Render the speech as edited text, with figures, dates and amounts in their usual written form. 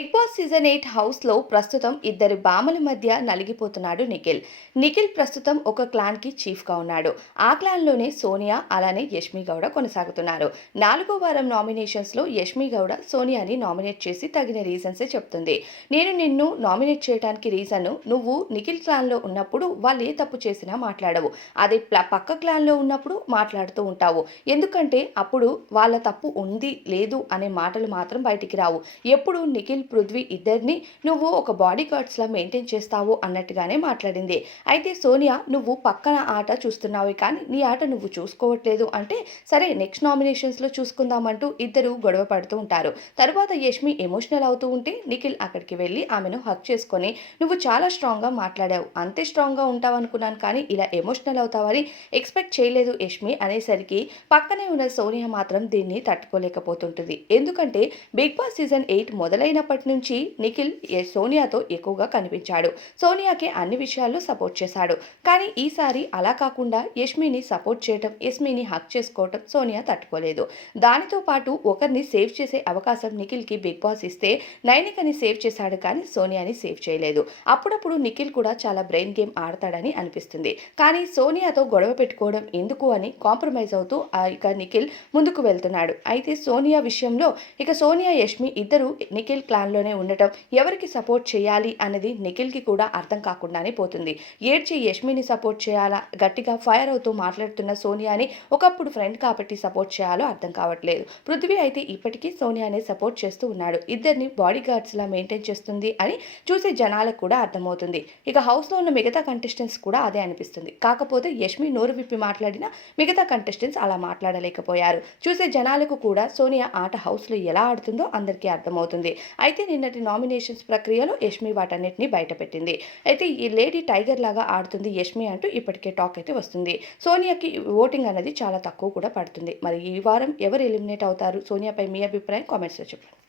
Big boss season 8 హౌస్లో ప్రస్తుతం ఇద్దరి భామల మధ్య నలిగిపోతున్నాడు నిఖిల్. నిఖిల్ ప్రస్తుతం ఒక క్లాన్‌కి చీఫ్‌గా ఉన్నాడు. ఆ క్లాన్‌లోనే సోనియా అలానే యష్మి గౌడ కొనసాగుతున్నారు. 4వ వారం నామినేషన్స్‌లో యష్మి గౌడ సోనియాని నామినేట్ చేసి తగిన రీజన్సే చెప్తుంది. నేను నిన్ను నామినేట్ చేయడానికి రీజను నువ్వు నిఖిల్ క్లాన్‌లో ఉన్నప్పుడు వాళ్ళు ఏ తప్పు చేసినా మాట్లాడవు. అదే పక్క క్లాన్‌లో ఉన్నప్పుడు మాట్లాడుతూ ఉంటావు. ఎందుకంటే అప్పుడు వాళ్ళ తప్పు ఉంది, లేదు అనే మాటలు మాత్రం బయటికి రావు. ఎప్పుడు నిఖిల్ పృథ్వీ ఇద్దరిని నువ్వు ఒక బాడీ గార్డ్స్‌లా మెయింటైన్ చేస్తావు అన్నట్టుగానే మాట్లాడింది. అయితే సోనియా నువ్వు పక్కన ఆట చూస్తున్నావే కానీ నీ ఆట నువ్వు చూసుకోవట్లేదు అంటే సరే నెక్స్ట్ నామినేషన్స్‌లో చూసుకుందామంటూ ఇద్దరు గొడవ పడుతూ ఉంటారు. తర్వాత యష్మి ఎమోషనల్ అవుతూ ఉంటే నిఖిల్ అక్కడికి వెళ్లి ఆమెను హగ్ చేసుకొని నువ్వు చాలా స్ట్రాంగ్‌గా మాట్లాడావు. అంతే స్ట్రాంగ్‌గా ఉంటావనుకున్నాను కానీ ఇలా ఎమోషనల్ అవుతావని ఎక్స్‌పెక్ట్ చేయలేదు యష్మి అనేసరికి పక్కనే ఉన్న సోనియా మాత్రం దీన్ని తట్టుకోలేకపోతుంటుంది. ఎందుకంటే బిగ్ బాస్ సీజన్ 8 మొదలైనప్పటి నుంచి నిఖిల్ సోనియాతో ఎక్కువగా కనిపించాడు. సోనియాకి అన్ని విషయాల్లో సపోర్ట్ చేశాడు. కానీ ఈసారి అలా కాకుండా యష్మిని సపోర్ట్ చేయటం, యష్మిని హక్ చేసుకోవటం సోనియా తట్టుకోలేదు. దానితో పాటు ఒకరిని సేవ్ చేసే అవకాశం నిఖిల్‌కి బిగ్ బాస్ ఇస్తే నైనికని సేవ్ చేశాడు కానీ సోనియాని సేవ్ చేయలేదు. అప్పుడప్పుడు నిఖిల్ కూడా చాలా బ్రెయిన్ గేమ్ ఆడతాడని అనిపిస్తుంది. కానీ సోనియాతో గొడవ పెట్టుకోవడం ఎందుకు అని కాంప్రమైజ్ అవుతూ ఇక నిఖిల్ ముందుకు వెళ్తున్నాడు. అయితే సోనియా విషయంలో ఇక సోనియా, యష్మి ఇద్దరు నిఖిల్ క్లాన్‌లోనే ఉండటం, ఎవరికి సపోర్ట్ చేయాలి అన్నది నిఖిల్‌కి కూడా అర్థం కాకుండానే పోతుంది. ఏడ్చి యష్మిని సపోర్ట్ చేయాలా, గట్టిగా ఫైర్ అవుతూ మాట్లాడుతున్న సోనియాని ఒకప్పుడు ఫ్రెండ్ కాబట్టి సపోర్ట్ చేయాలో అర్థం కావట్లేదు. పృథ్వీ అయితే ఇప్పటికీ సోనియానే సపోర్ట్ చేస్తూ ఉన్నాడు. ఇద్దరిని బాడీ గార్డ్స్‌లా మెయింటైన్ చేస్తుంది అని చూసే జనాలకు కూడా అర్థమవుతుంది. ఇక హౌస్‌లో ఉన్న మిగతా కంటెస్టెంట్స్ కూడా అదే అనిపిస్తుంది. కాకపోతే యష్మి నోరు విప్పి మాట్లాడినా మిగతా కంటెస్టెంట్స్ అలా మాట్లాడలేకపోయారు. చూసే జనాలకు కూడా సోనియా ఆట హౌస్‌లో ఎలా ఆడుతుందో అందరికీ అర్థమవుతుంది. అయితే నిన్నటి నామినేషన్స్ ప్రక్రియలో యష్మి వాటన్నిటిని బయటపెట్టింది. అయితే ఈ లేడీ టైగర్ లాగా ఆడుతుంది యష్మి అంటూ ఇప్పటికే టాక్ అయితే వస్తుంది. సోనియాకి ఓటింగ్ అనేది చాలా తక్కువ కూడా పడుతుంది. మరి ఈ వారం ఎవరు ఎలిమినేట్ అవుతారు? సోనియాపై మీ అభిప్రాయం కామెంట్స్‌లో చెప్పండి.